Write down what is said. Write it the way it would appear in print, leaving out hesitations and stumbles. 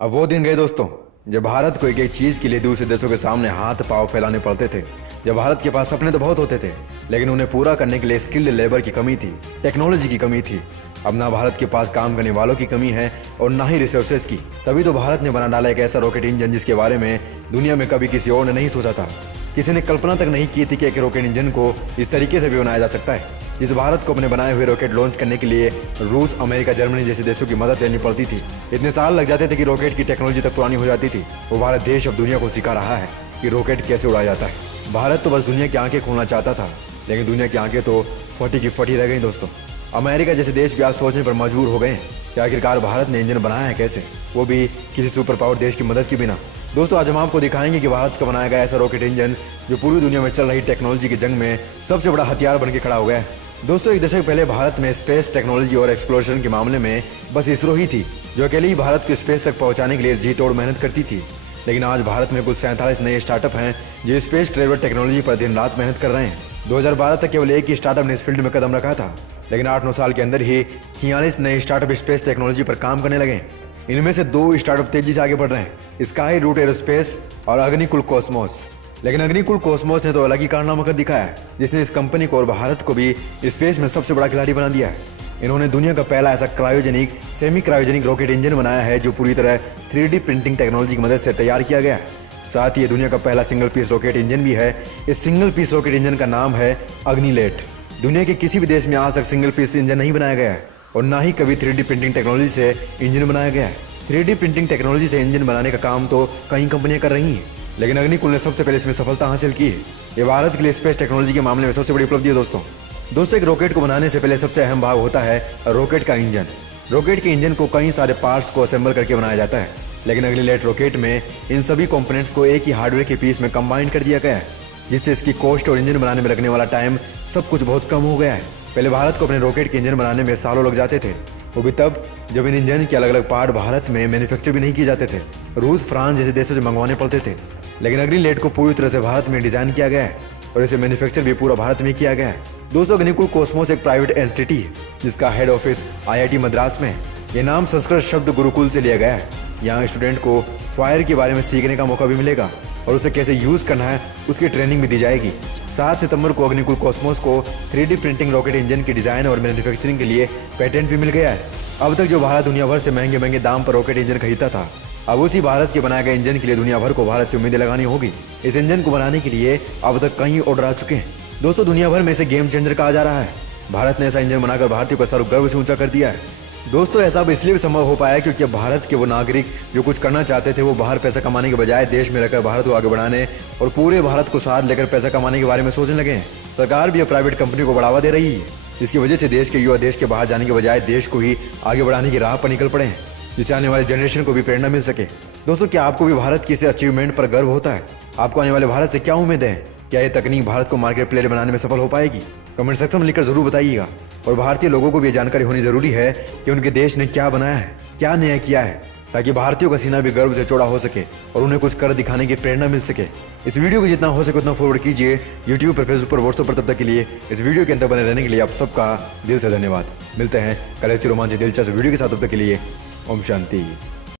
अब वो दिन गए दोस्तों, जब भारत को एक एक चीज के लिए दूसरे देशों के सामने हाथ पांव फैलाने पड़ते थे। जब भारत के पास सपने तो बहुत होते थे, लेकिन उन्हें पूरा करने के लिए स्किल्ड लेबर की कमी थी, टेक्नोलॉजी की कमी थी। अब ना भारत के पास काम करने वालों की कमी है और ना ही रिसोर्सेज की। तभी तो भारत ने बना डाला एक ऐसा रॉकेट इंजन जिसके बारे में दुनिया में कभी किसी और ने नहीं सोचा था। किसी ने कल्पना तक नहीं की थी कि एक रॉकेट इंजन को इस तरीके से भी बनाया जा सकता है। जिस भारत को अपने बनाए हुए रॉकेट लॉन्च करने के लिए रूस, अमेरिका, जर्मनी जैसे देशों की मदद लेनी पड़ती थी। इतने साल लग जाते थे कि रॉकेट की टेक्नोलॉजी तक पुरानी हो जाती थी। वो भारत देश अब दुनिया को सिखा रहा है कि रॉकेट कैसे उड़ाया जाता है। भारत तो बस दुनिया की आंखें खोलना चाहता था, लेकिन दुनिया की आंखें तो फटी की फटी रह गई दोस्तों। अमेरिका जैसे देश भी आज सोचने पर मजबूर हो गए हैं कि आखिरकार भारत ने इंजन बनाया है कैसे, वो भी किसी सुपर पावर देश की मदद के बिना। दोस्तों आज हम आपको दिखाएंगे कि भारत का बनाया गया ऐसा रॉकेट इंजन जो पूरी दुनिया में चल रही टेक्नोलॉजी की जंग में सबसे बड़ा हथियार बन के खड़ा हो गया है। दोस्तों एक दशक पहले भारत में स्पेस टेक्नोलॉजी और एक्सप्लोरेशन के मामले में बस इसरो ही थी जो अकेले ही भारत को स्पेस तक पहुंचाने के लिए जी तोड़ मेहनत करती थी। लेकिन आज भारत में कुल 47 नए स्टार्टअप हैं जो स्पेस ट्रेवल टेक्नोलॉजी पर दिन रात मेहनत कर रहे हैं। 2012 तक केवल एक ही स्टार्टअप ने इस फील्ड में कदम रखा था, लेकिन 8-9 साल के अंदर ही 46 नए स्टार्टअप स्पेस टेक्नोलॉजी पर काम करने लगे। इनमें से 2 स्टार्टअप तेजी से आगे बढ़ रहे हैं, स्काई रूट एरोस्पेस और अग्निकुल कॉस्मोस। लेकिन अग्निकुल कॉस्मोस ने तो अलग ही कारनामा कर दिखाया है, जिसने इस कंपनी को और भारत को भी स्पेस में सबसे बड़ा खिलाड़ी बना दिया है। इन्होंने दुनिया का पहला ऐसा cryogenic semi cryogenic rocket engine बनाया है जो पूरी तरह 3D प्रिंटिंग टेक्नोलॉजी की मदद से तैयार किया गया है। साथ ही ये दुनिया का पहला सिंगल पीस रॉकेट इंजन भी है। इस सिंगल पीस रॉकेट इंजन का नाम है अग्निलेट। दुनिया के किसी भी देश में आज तक सिंगल पीस इंजन नहीं बनाया गया है और ना ही कभी 3D प्रिंटिंग टेक्नोलॉजी से इंजन बनाया गया है। 3D प्रिंटिंग टेक्नोलॉजी से इंजन बनाने का काम तो कई कंपनियां कर रही हैं, लेकिन अग्निकुल ने सबसे पहले इसमें सफलता हासिल की है। ये भारत के लिए स्पेस टेक्नोलॉजी के मामले में सबसे बड़ी उपलब्धि है दोस्तों एक रॉकेट को बनाने से पहले सबसे अहम भाग होता है रॉकेट का इंजन। रॉकेट के इंजन को कई सारे पार्ट्स को असेंबल करके बनाया जाता है, लेकिन अग्निलेट रॉकेट में इन सभी कंपोनेंट्स को एक ही हार्डवेयर के पीस में कंबाइन कर दिया गया है, जिससे इसकी कॉस्ट और इंजन बनाने में लगने वाला टाइम सब कुछ बहुत कम हो गया है। पहले भारत को अपने रॉकेट के इंजन बनाने में सालों लग जाते थे, वो भी तब जब इन इंजन के अलग अलग पार्ट भारत में मैन्युफैक्चर भी नहीं किए जाते थे। रूस, फ्रांस जैसे देशों से मंगवाने पड़ते थे। लेकिन अग्निलेट को पूरी तरह से भारत में डिजाइन किया गया है और इसे मैन्युफैक्चर भी पूरा भारत में किया गया है। दोस्तों अग्निकुल कॉस्मोस एक प्राइवेट एंटिटी है जिसका हेड ऑफिस IIT मद्रास में है। ये नाम संस्कृत शब्द गुरुकुल से लिया गया है। यहाँ स्टूडेंट को फायर के बारे में सीखने का मौका भी मिलेगा और उसे कैसे यूज करना है उसकी ट्रेनिंग भी दी जाएगी। 7 सितंबर को अग्निकुल कॉस्मोस को 3D प्रिंटिंग रॉकेट इंजन के डिजाइन और मैन्युफैक्चरिंग के लिए पेटेंट भी मिल गया है। अब तक जो भारत दुनिया भर से महंगे महंगे दाम पर रॉकेट इंजन खरीदता था, अब उसी भारत के बनाए गए इंजन के लिए दुनिया भर को भारत से उम्मीदें लगानी होगी। इस इंजन को बनाने के लिए अब तक कई ऑर्डर आ चुके हैं। दोस्तों दुनिया भर में इसे गेम चेंजर कहा जा रहा है। भारत ने ऐसा इंजन बनाकर भारतीयों का सर गर्व से ऊंचा कर दिया है। दोस्तों ऐसा अब इसलिए भी संभव हो पाया क्योंकि अब भारत के वो नागरिक जो कुछ करना चाहते थे वो बाहर पैसा कमाने के बजाय देश में रहकर भारत को आगे बढ़ाने और पूरे भारत को साथ लेकर पैसा कमाने के बारे में सोचने लगे हैं। सरकार भी अब प्राइवेट कंपनी को बढ़ावा दे रही है, जिसकी वजह से देश के युवा देश के बाहर जाने के बजाय देश को ही आगे बढ़ाने की राह पर निकल पड़े हैं, जिससे आने वाले जनरेशन को भी प्रेरणा मिल सके। दोस्तों क्या आपको भी भारत की इस अचीवमेंट पर गर्व होता है? आपको आने वाले भारत से क्या उम्मीदें हैं? क्या ये तकनीक भारत को मार्केट प्लेयर बनाने में सफल हो पाएगी? कमेंट सेक्शन में लिखकर जरूर बताइएगा। और भारतीय लोगों को भी ये जानकारी होनी जरूरी है कि उनके देश ने क्या बनाया है, क्या नया किया है, ताकि भारतीयों का सीना भी गर्व से चौड़ा हो सके और उन्हें कुछ कर दिखाने की प्रेरणा मिल सके। इस वीडियो को जितना हो सके उतना फॉरवर्ड कीजिए YouTube पर, फेसबुक पर, व्हाट्सएप पर। तब तक के लिए इस वीडियो के अंदर बने रहने के लिए आप सबका दिल से धन्यवाद। मिलते हैं कल ऐसी रोमांचक दिलचस्प वीडियो के साथ। तब तक के लिए ओम शांति।